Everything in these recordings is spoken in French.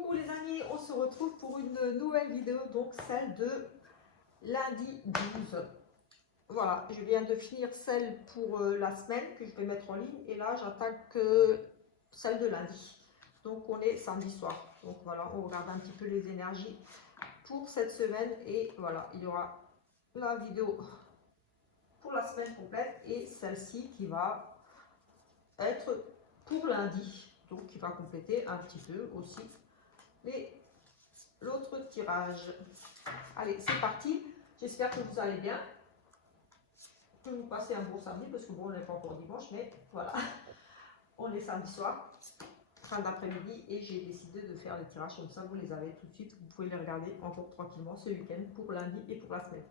Coucou les amis, on se retrouve pour une nouvelle vidéo, donc celle de lundi 12. Voilà, je viens de finir celle pour la semaine que je vais mettre en ligne et là j'attaque celle de lundi. Donc on est samedi soir. Donc voilà, on regarde un petit peu les énergies pour cette semaine et voilà, il y aura la vidéo pour la semaine complète et celle-ci qui va être pour lundi. Donc qui va compléter un petit peu aussi l'autre tirage. Allez, c'est parti. J'espère que vous allez bien, que vous passez un bon samedi, parce que bon, on n'est pas encore dimanche, mais voilà, on est samedi soir, fin d'après-midi, et j'ai décidé de faire les tirages comme ça, vous les avez tout de suite, vous pouvez les regarder encore tranquillement ce week-end pour lundi et pour la semaine.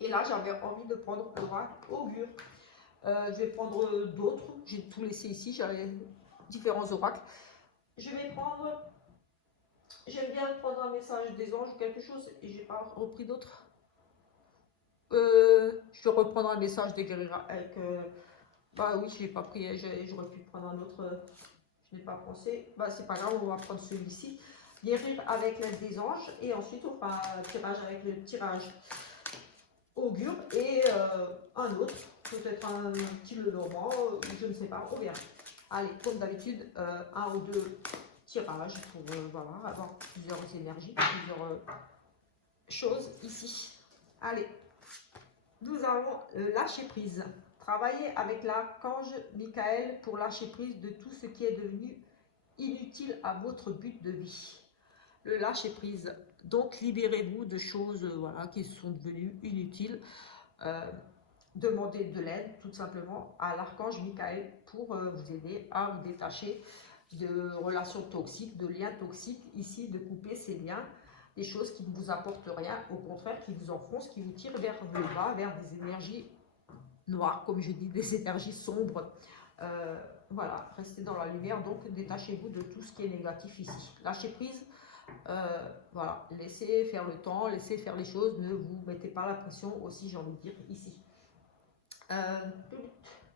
Et là, j'avais envie de prendre l'oracle augure. Je vais prendre d'autres, j'ai tout laissé ici, j'avais différents oracles. Je vais prendre... J'aime bien prendre un message des anges ou quelque chose et j'ai pas repris d'autres. Je vais reprendre un message des guerriers avec. Bah oui, je l'ai pas pris, j'aurais pu prendre un autre. Je n'ai pas pensé. Bah c'est pas grave, on va prendre celui-ci. Guérir avec l'aide des anges et ensuite on fera un tirage avec le tirage augure et un autre. Peut-être un petit le normand, je ne sais pas, on verra. Allez, comme d'habitude, un ou deux tirage pour voilà, avoir plusieurs énergies, plusieurs choses ici. Allez, nous avons lâcher prise. Travaillez avec l'archange Michael pour lâcher prise de tout ce qui est devenu inutile à votre but de vie. Le lâcher prise. Donc libérez-vous de choses voilà, qui sont devenues inutiles. Demandez de l'aide tout simplement à l'archange Michael pour vous aider à vous détacher de relations toxiques, de liens toxiques, ici de couper ces liens, des choses qui ne vous apportent rien, au contraire qui vous enfoncent, qui vous tirent vers le bas, vers des énergies noires, comme je dis, des énergies sombres. Voilà, restez dans la lumière, donc détachez-vous de tout ce qui est négatif ici. Lâchez prise, voilà, laissez faire le temps, laissez faire les choses, ne vous mettez pas la pression aussi, j'ai envie de dire, ici.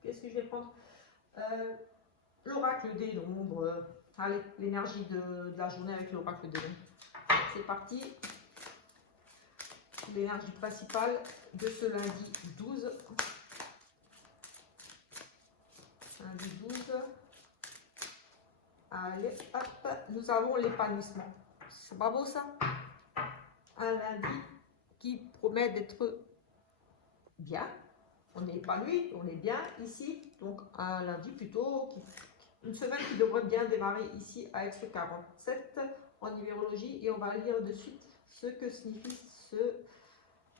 Qu'est-ce que je vais prendre? L'oracle des nombres. Allez, l'énergie de la journée avec l'oracle des nombres. C'est parti. L'énergie principale de ce lundi 12. Lundi 12. Allez, hop, nous avons l'épanouissement. C'est pas beau ça? Un lundi qui promet d'être bien. On est épanoui, on est bien ici. Donc un lundi plutôt, une semaine qui devrait bien démarrer ici avec ce 47 en numérologie. Et on va lire de suite ce que signifie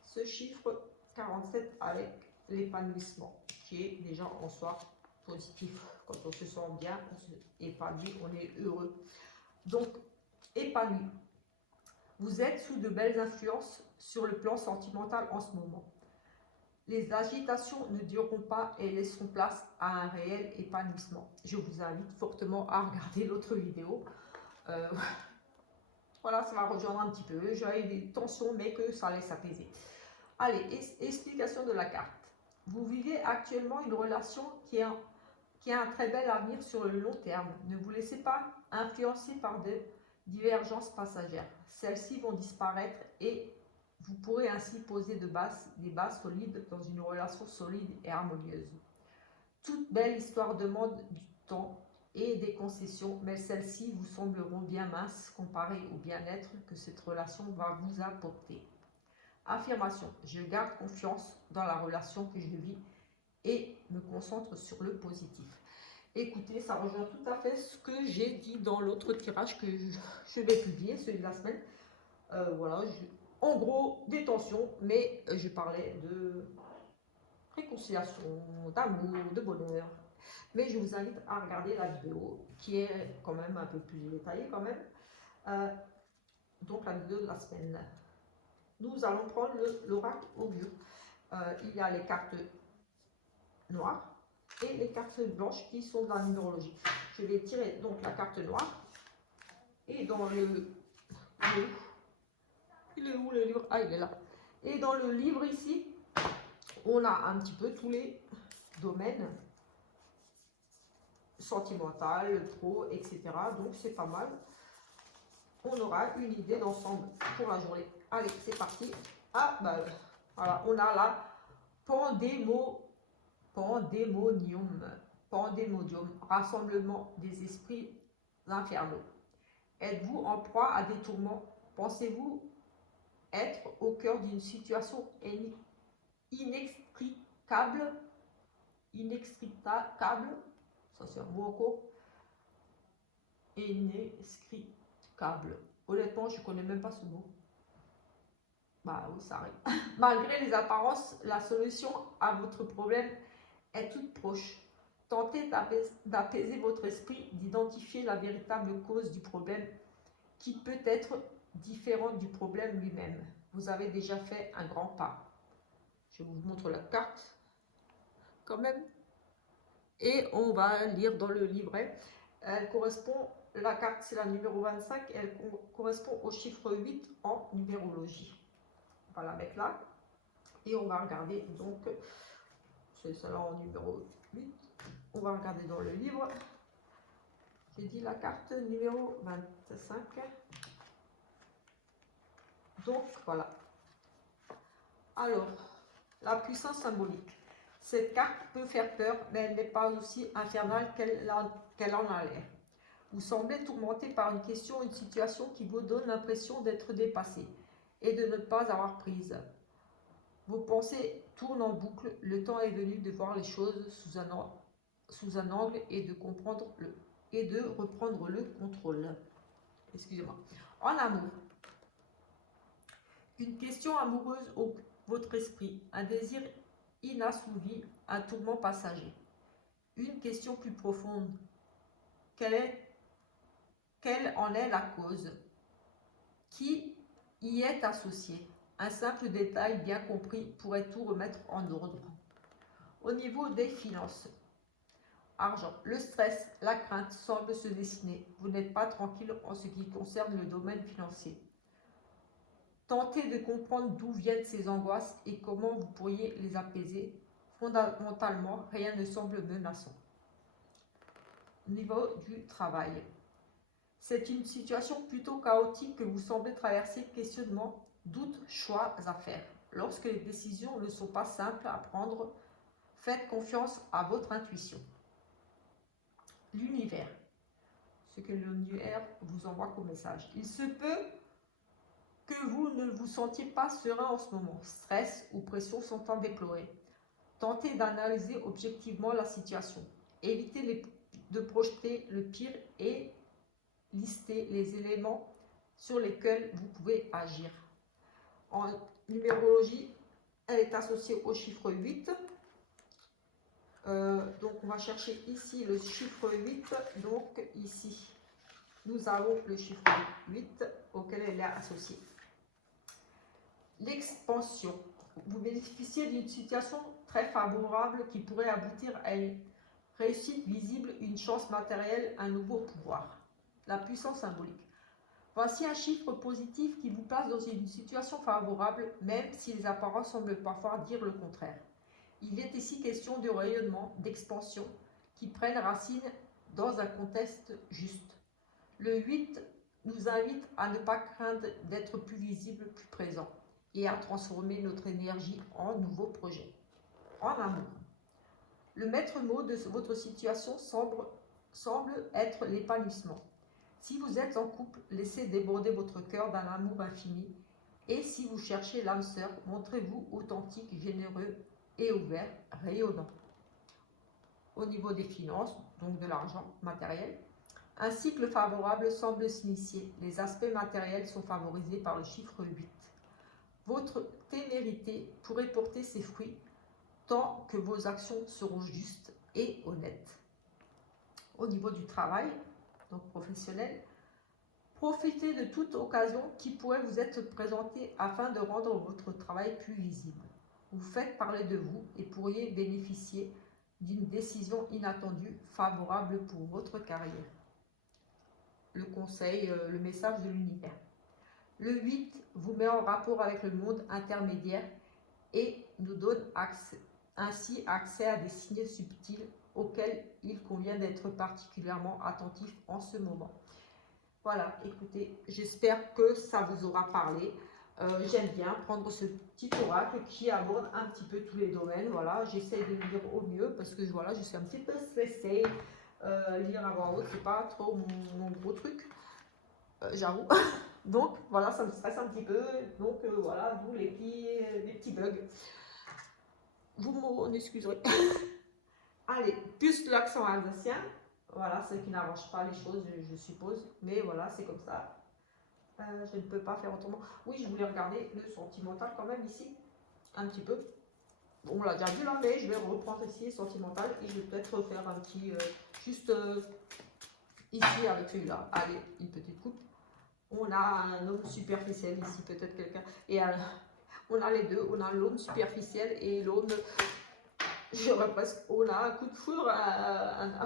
ce chiffre 47 avec l'épanouissement, qui est déjà en soi positif. Quand on se sent bien, on se épanouit, on est heureux. Donc, épanoui. Vous êtes sous de belles influences sur le plan sentimental en ce moment. Les agitations ne dureront pas et laisseront place à un réel épanouissement. Je vous invite fortement à regarder l'autre vidéo. Voilà, ça va rejoindre un petit peu. J'ai des tensions, mais que ça laisse apaiser. Allez, explication de la carte. Vous vivez actuellement une relation qui a un très bel avenir sur le long terme. Ne vous laissez pas influencer par des divergences passagères. Celles-ci vont disparaître et vous pourrez ainsi poser des bases solides dans une relation solide et harmonieuse. Toute belle histoire demande du temps et des concessions, mais celles-ci vous sembleront bien minces comparées au bien-être que cette relation va vous apporter. Affirmation. Je garde confiance dans la relation que je vis et me concentre sur le positif. Écoutez, ça rejoint tout à fait ce que j'ai dit dans l'autre tirage que je vais publier, celui de la semaine. Voilà, en gros, des tensions, mais je parlais de réconciliation, d'amour, de bonheur. Mais je vous invite à regarder la vidéo qui est quand même un peu plus détaillée quand même. Donc la vidéo de la semaine. Nous allons prendre l'oracle augure. Il y a les cartes noires et les cartes blanches qui sont dans la numérologie. Je vais tirer donc la carte noire et dans il est où le livre? Ah, il est là. Et dans le livre ici, on a un petit peu tous les domaines sentimental, pro, etc. Donc c'est pas mal. on aura une idée d'ensemble pour la journée. Allez, c'est parti. Ah, bah voilà, on a la pandémonium, rassemblement des esprits infernaux. Êtes-vous en proie à des tourments? Pensez-vous être au cœur d'une situation inextricable? Inextricable, ça c'est un mot encore. Inextricable. Honnêtement, je ne connais même pas ce mot. Bah oui, ça arrive. Malgré les apparences, la solution à votre problème est toute proche. Tentez d'apaiser votre esprit, d'identifier la véritable cause du problème qui peut être différente du problème lui-même. Vous avez déjà fait un grand pas. Je vous montre la carte quand même. Et on va lire dans le livret. Elle correspond, la carte c'est la numéro 25, elle correspond au chiffre 8 en numérologie. On va la mettre là. Et on va regarder, donc, c'est celle-là en numéro 8. On va regarder dans le livre. J'ai dit la carte numéro 25. Donc, voilà. Alors, la puissance symbolique. Cette carte peut faire peur, mais elle n'est pas aussi infernale qu'elle en a l'air. Vous semblez tourmenté par une question, une situation qui vous donne l'impression d'être dépassé et de ne pas avoir prise. Vos pensées tournent en boucle. Le temps est venu de voir les choses sous un angle et de reprendre le contrôle. Excusez-moi. En amour. Une question amoureuse au votre esprit, un désir inassouvi, un tourment passager. Une question plus profonde. Quelle en est la cause? Qui y est associé? Un simple détail bien compris pourrait tout remettre en ordre. Au niveau des finances. Argent. Le stress, la crainte semblent se dessiner. Vous n'êtes pas tranquille en ce qui concerne le domaine financier. Tentez de comprendre d'où viennent ces angoisses et comment vous pourriez les apaiser. Fondamentalement, rien ne semble menaçant. Au niveau du travail. C'est une situation plutôt chaotique que vous semblez traverser. Questionnements, doutes, choix à faire. Lorsque les décisions ne sont pas simples à prendre, faites confiance à votre intuition. L'univers. Ce que l'univers vous envoie comme message. Il se peut que vous ne vous sentiez pas serein en ce moment. Stress ou pression sont à déplorer. Tentez d'analyser objectivement la situation. Évitez de projeter le pire et listez les éléments sur lesquels vous pouvez agir. En numérologie, elle est associée au chiffre 8. Donc on va chercher ici le chiffre 8. Donc ici, nous avons le chiffre 8 auquel elle est associée. L'expansion. Vous bénéficiez d'une situation très favorable qui pourrait aboutir à une réussite visible, une chance matérielle, un nouveau pouvoir. La puissance symbolique. Voici un chiffre positif qui vous place dans une situation favorable, même si les apparences semblent parfois dire le contraire. Il est ici question de rayonnement, d'expansion, qui prennent racine dans un contexte juste. Le 8 nous invite à ne pas craindre d'être plus visible, plus présent, et à transformer notre énergie en nouveaux projets. En amour. Le maître mot de votre situation semble être l'épanouissement. Si vous êtes en couple, laissez déborder votre cœur d'un amour infini. Et si vous cherchez l'âme sœur, montrez-vous authentique, généreux et ouvert, rayonnant. Au niveau des finances, donc de l'argent matériel, un cycle favorable semble s'initier. Les aspects matériels sont favorisés par le chiffre 8. Votre témérité pourrait porter ses fruits tant que vos actions seront justes et honnêtes. Au niveau du travail, donc professionnel, profitez de toute occasion qui pourrait vous être présentée afin de rendre votre travail plus visible. Vous faites parler de vous et pourriez bénéficier d'une décision inattendue favorable pour votre carrière. Le conseil, le message de l'univers. Le 8 vous met en rapport avec le monde intermédiaire et nous donne ainsi accès à des signes subtils auxquels il convient d'être particulièrement attentif en ce moment. Voilà, écoutez, j'espère que ça vous aura parlé. J'aime bien prendre ce petit oracle qui aborde un petit peu tous les domaines. Voilà, j'essaie de lire au mieux parce que voilà, je suis un petit peu stressée. Lire à voix haute, c'est pas trop mon gros truc, j'avoue. Donc voilà, ça me stresse un petit peu. Donc voilà, d'où les petits bugs. Vous m'en excuserez. Allez, plus l'accent alsacien. Voilà, ce qui n'arrange pas les choses, je suppose. Mais voilà, c'est comme ça. Je ne peux pas faire autrement. Oui, je voulais regarder le sentimental quand même ici, un petit peu. On l'a déjà vu là, mais je vais reprendre ici sentimental et je vais peut-être faire un petit, juste ici avec celui-là. Allez, une petite coupe. On a un homme superficiel ici, peut-être quelqu'un. Et on a les deux, on a l'homme superficiel et l'homme, j'aurais presque, on a un coup de foudre,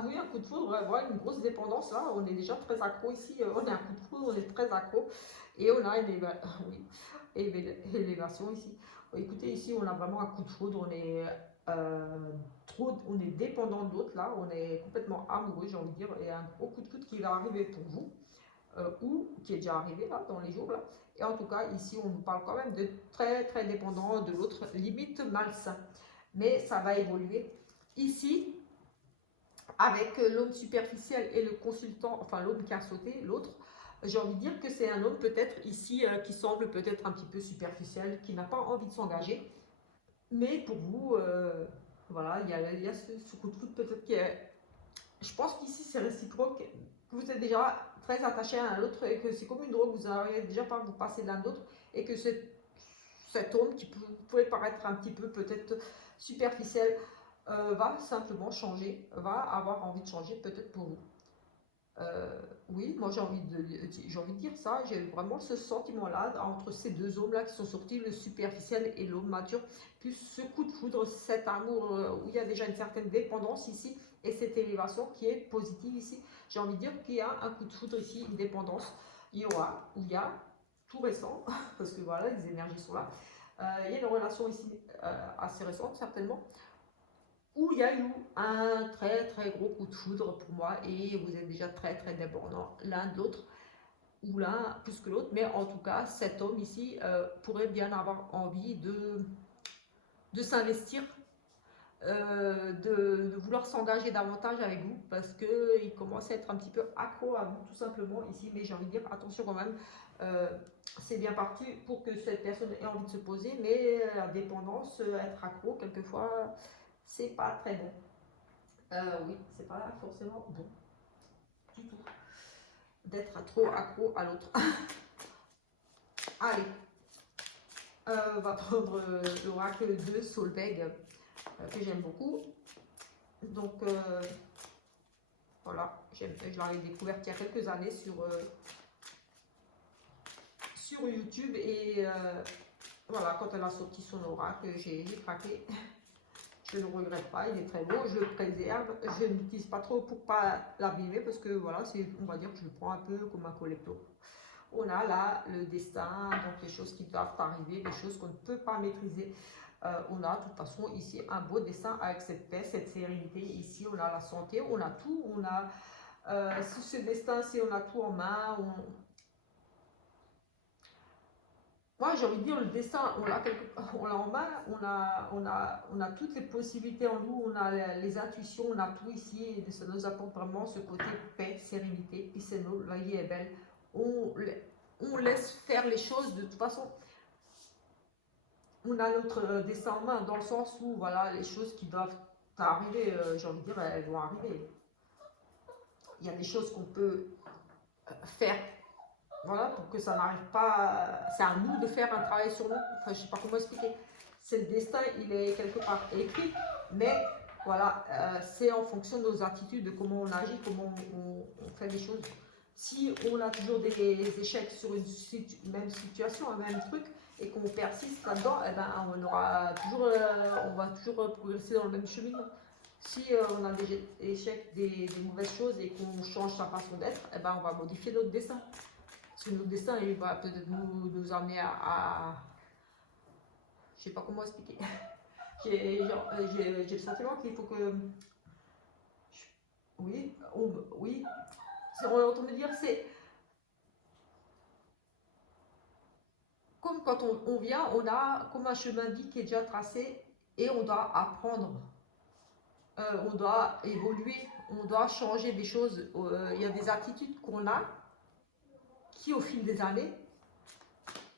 oui, un coup de foudre, voilà, une grosse dépendance là. On est déjà très accro ici. On a un coup de foudre, on est très accro. Et on a une oui, élévation ici. Écoutez, ici, on a vraiment un coup de foudre. On est on est dépendant de l'autre là. On est complètement amoureux, j'ai envie de dire. Et un gros coup de foudre qui va arriver pour vous. Ou qui est déjà arrivé là dans les jours là. Et en tout cas, ici, on nous parle quand même de très très dépendant de l'autre, limite malsain. Mais ça va évoluer. Ici, avec l'homme superficiel et le consultant, enfin l'homme qui a sauté, l'autre, j'ai envie de dire que c'est un homme peut-être ici qui semble peut-être un petit peu superficiel, qui n'a pas envie de s'engager. Mais pour vous, voilà, il y a ce coup de foot peut-être qui est... Je pense qu'ici c'est réciproque, que vous êtes déjà très attaché à l'autre et que c'est comme une drogue, vous n'arrivez déjà pas à vous passer l'un de l'autre et que cet homme qui pouvait paraître un petit peu peut-être superficiel va simplement changer, va avoir envie de changer peut-être pour vous. Oui, moi j'ai envie de dire ça, j'ai vraiment ce sentiment-là entre ces deux hommes-là qui sont sortis, le superficiel et l'homme mature, plus ce coup de foudre, cet amour où il y a déjà une certaine dépendance ici et cette élévation qui est positive ici. J'ai envie de dire qu'il y a un coup de foudre ici, une dépendance. Il y aura, il y a tout récent, parce que voilà, les énergies sont là. Il y a une relation ici assez récente certainement, où il y a eu un très très gros coup de foudre pour moi et vous êtes déjà très très dépendants l'un de l'autre ou l'un plus que l'autre, mais en tout cas cet homme ici pourrait bien avoir envie de s'investir, de vouloir s'engager davantage avec vous parce qu'il commence à être un petit peu accro à vous tout simplement ici, mais j'ai envie de dire attention quand même, euh, c'est bien parti pour que cette personne ait envie de se poser, mais la dépendance, être accro quelquefois, c'est pas très bon. Oui, c'est pas forcément bon du tout d'être trop accro à l'autre. Allez, on va prendre l'oracle de Solveig que j'aime beaucoup. Donc voilà, je l'avais découverte il y a quelques années sur YouTube et voilà, quand elle a sorti son oracle, j'ai craqué. Je ne regrette pas, il est très beau, je le préserve, je ne l'utilise pas trop pour pas l'abîmer parce que voilà, on va dire que je le prends un peu comme un collector. On a là le destin, donc les choses qui doivent arriver, les choses qu'on ne peut pas maîtriser. On a de toute façon ici un beau dessin avec cette paix, cette sérénité. Ici on a la santé, on a tout, on a ce destin, si on a tout en main, moi, j'ai envie de dire, le dessin, on l'a en main, on a toutes les possibilités en nous, on a les intuitions, on a tout ici, et ça nous apporte vraiment ce côté paix, sérénité, puis c'est nous, la vie est belle. On laisse faire les choses, de toute façon, on a notre dessin en main, dans le sens où, voilà, les choses qui doivent arriver, j'ai envie de dire, elles vont arriver. Il y a des choses qu'on peut faire, voilà, pour que ça n'arrive pas. C'est à nous de faire un travail sur nous. Enfin, je ne sais pas comment expliquer. C'est le destin, il est quelque part écrit, mais voilà, c'est en fonction de nos attitudes, de comment on agit, comment on fait les choses. Si on a toujours des échecs sur une même situation, un même truc, et qu'on persiste là-dedans, eh ben, on va toujours progresser dans le même chemin. Si on a des échecs, des mauvaises choses et qu'on change sa façon d'être, eh ben, on va modifier notre destin. Parce que notre destin, il va peut-être nous amener je sais pas comment expliquer. J'ai le sentiment qu'il faut que... Oui, oui. On me dire, comme quand on vient, on a comme un chemin de vie qui est déjà tracé et on doit apprendre, on doit évoluer, on doit changer des choses. Il y a des attitudes qu'on a qui, au fil des années,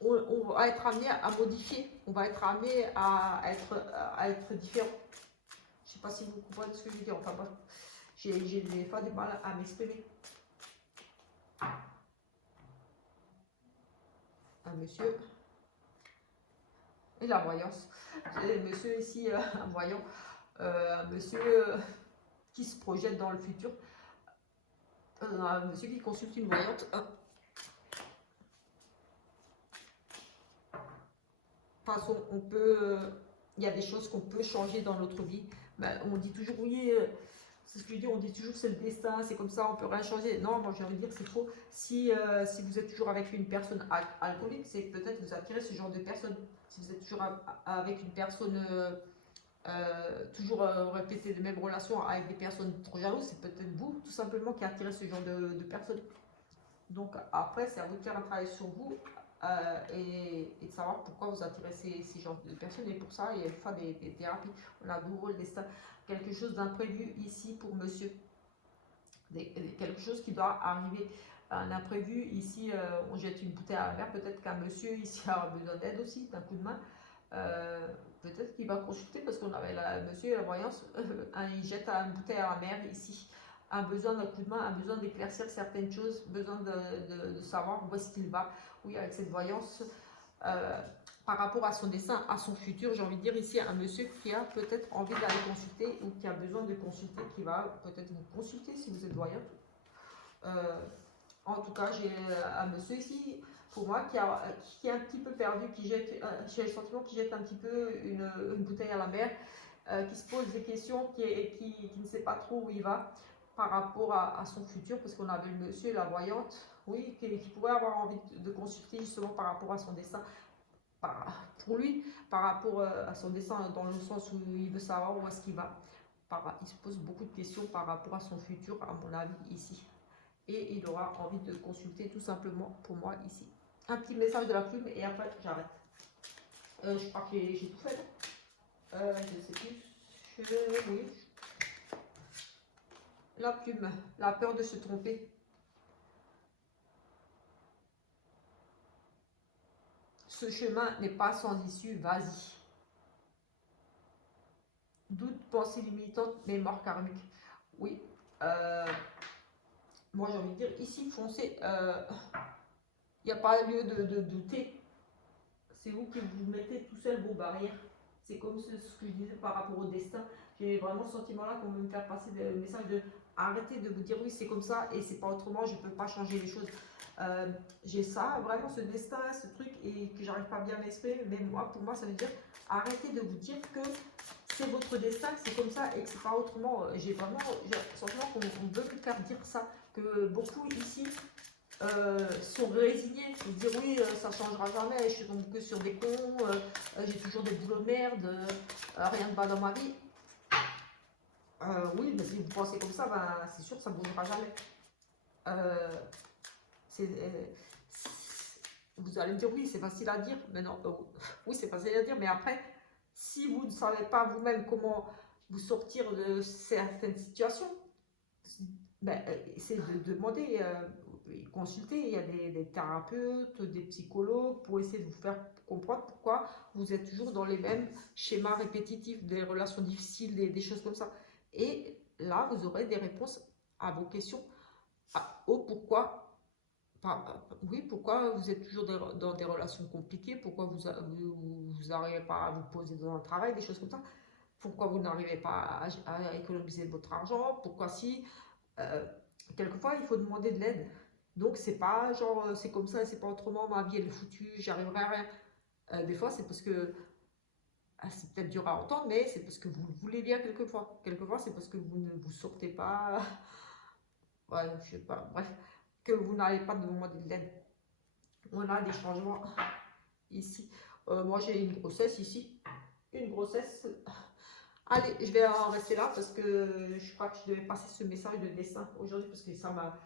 on va être amené à modifier, on va être amené à être différent. Je ne sais pas si vous comprenez ce que je veux dire. Enfin bref, j'ai des fois du mal à m'exprimer. Un monsieur et la voyance. Monsieur ici, un voyant, un monsieur qui se projette dans le futur, un monsieur qui consulte une voyante. De toute façon, on peut, il y a des choses qu'on peut changer dans notre vie. Ben, on dit toujours oui, c'est ce que je dis, on dit toujours c'est le destin, c'est comme ça, on peut rien changer. Non, moi j'ai envie de dire c'est faux. Si vous êtes toujours avec une personne alcoolique, c'est peut-être vous attirez ce genre de personne. Si vous êtes toujours avec une personne toujours répéter les mêmes relations avec des personnes trop jalouses, c'est peut-être vous tout simplement qui attirez ce genre de personnes. Donc après, c'est à vous de faire un travail sur vous et de savoir pourquoi vous attirez ces genres de personnes. Et pour ça, il y a une fois des thérapies. On a de nouveau le destin, quelque chose d'imprévu ici pour monsieur. Quelque chose qui doit arriver. Un imprévu ici, on jette une bouteille à la mer, peut-être qu'un monsieur ici a besoin d'aide aussi, d'un coup de main. Peut-être qu'il va consulter parce qu'on avait monsieur et la voyance, il jette une bouteille à la mer ici. Un besoin d'un coup de main, un besoin d'éclaircir certaines choses, besoin de savoir où est-ce qu'il va, oui, avec cette voyance. Par rapport à son destin, à son futur, j'ai envie de dire ici un monsieur qui a peut-être envie d'aller consulter ou qui a besoin de consulter, qui va peut-être vous consulter si vous êtes voyant. En tout cas, j'ai un monsieur ici, pour moi, qui est un petit peu perdu, j'ai le sentiment qu'il jette un petit peu une bouteille à la mer, qui se pose des questions, qui ne sait pas trop où il va par rapport à son futur, parce qu'on avait le monsieur, la voyante, oui, qui pourrait avoir envie de consulter justement par rapport à son destin, pour lui, par rapport à son destin, dans le sens où il veut savoir où est-ce qu'il va. Il se pose beaucoup de questions par rapport à son futur, à mon avis, ici. Et il aura envie de consulter tout simplement pour moi ici. Un petit message de la plume et après j'arrête. Je crois que j'ai tout fait. Je ne sais plus. Oui. La plume, la peur de se tromper. Ce chemin n'est pas sans issue, vas-y. Doute, pensée limitante, mémoire karmique. Oui. Moi j'ai envie de dire, ici, foncez. Il n'y a pas lieu de douter. C'est vous qui vous mettez tout seul vos barrières. C'est comme ce que je disais par rapport au destin. J'ai vraiment ce sentiment-là qu'on veut me faire passer des messages de arrêtez de vous dire oui, c'est comme ça et c'est pas autrement, je ne peux pas changer les choses. J'ai ça, vraiment ce destin, ce truc, et que j'arrive pas bien à m'exprimer. Mais moi, pour moi, ça veut dire arrêtez de vous dire que c'est votre destin, que c'est comme ça et que c'est pas autrement. J'ai le sentiment qu'on veut me faire dire ça. Que beaucoup ici sont résignés, se dire oui, ça changera jamais, je tombe que sur des cons, j'ai toujours des boulots de merde, rien ne va dans ma vie. Oui, mais si vous pensez comme ça, ben, c'est sûr que ça ne bougera jamais. Vous allez me dire oui, c'est facile à dire, mais non, oui, c'est facile à dire, mais après, si vous ne savez pas vous-même comment vous sortir de certaines situations, ben, c'est de demander, consulter. Il y a des thérapeutes, des psychologues pour essayer de vous faire comprendre pourquoi vous êtes toujours dans les mêmes schémas répétitifs, des relations difficiles, des choses comme ça. Et là, vous aurez des réponses à vos questions, au pourquoi. Oui, pourquoi vous êtes toujours dans des relations compliquées, pourquoi vous n'arrivez pas à vous poser dans un travail, des choses comme ça. Pourquoi vous n'arrivez pas à économiser votre argent, pourquoi si. Quelquefois, il faut demander de l'aide. Donc, c'est pas genre, c'est comme ça, c'est pas autrement, ma vie elle est foutue, j'y arriverai à rien. Des fois, c'est parce que, c'est peut-être dur à entendre, mais c'est parce que vous le voulez bien quelquefois. Quelquefois, c'est parce que vous ne vous sortez pas, ouais, je sais pas, bref, que vous n'allez pas demander de l'aide. On a des changements ici. Moi, j'ai une grossesse ici. Une grossesse. Allez, je vais en rester là parce que je crois que je devais passer ce message de dessin aujourd'hui parce que ça m'a.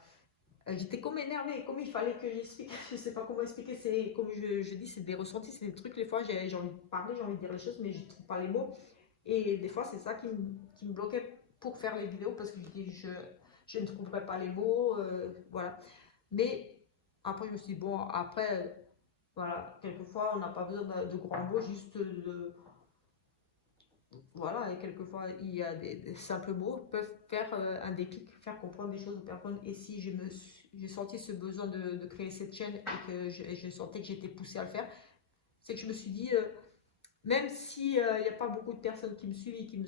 j'étais comme énervée, comme il fallait que j'explique, je sais pas comment expliquer, c'est comme je dis, c'est des ressentis, c'est des trucs, des fois j'ai envie de parler, j'ai envie de dire les choses, mais je trouve pas les mots. Et des fois c'est ça qui me bloquait pour faire les vidéos, parce que je dis, je ne trouverai pas les mots, voilà. Mais après je me suis dit, bon, après, voilà, quelquefois on n'a pas besoin de grands mots, juste de, voilà, et quelquefois il y a des simples mots peuvent faire un déclic, faire comprendre des choses aux personnes. Et si j'ai senti ce besoin de créer cette chaîne et que je sentais que j'étais poussée à le faire, c'est que je me suis dit, même si il n'y a pas beaucoup de personnes qui me suivent et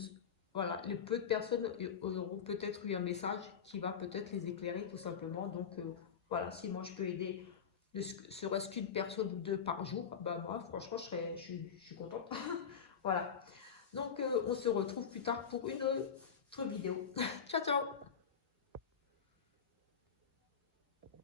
voilà, les peu de personnes auront peut-être eu un message qui va peut-être les éclairer tout simplement. Donc voilà, si moi je peux aider ne serait-ce qu'une personne ou deux par jour, bah moi franchement je suis contente. Voilà. Donc, on se retrouve plus tard pour une autre vidéo. Ciao, ciao!